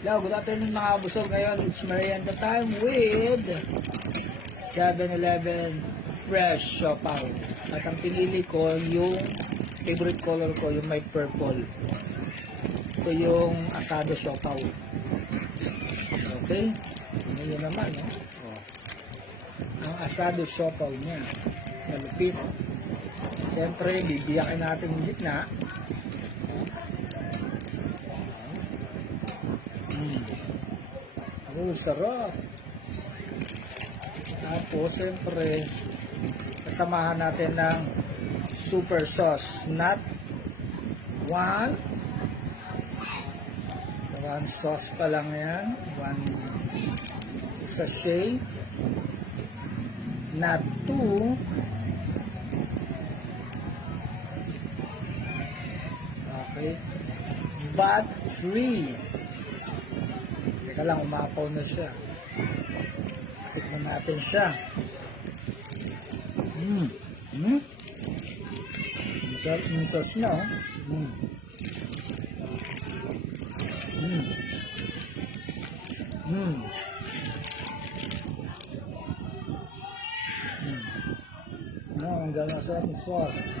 Hello, good afternoon mga busog. Ngayon, it's merienda time with 7-Eleven Fresh Siopaw. At ang pinili ko, yung favorite color ko, yung may purple. Ito yung asado siopaw. Okay? Ano yun naman, no? Oh. Ang asado siopaw niya. Malupit. Siyempre, bibiyakin natin yung gitna. Oh, sarap. Tapos, siyempre, kasamahan natin ng super sauce. Not one sauce pa lang yan. One sachet. Not two. Okay. But three. Teka lang, umapaw na siya. Tikman natin siya. Yung sauce niya, oh. Ang gano'n sa ating sauce.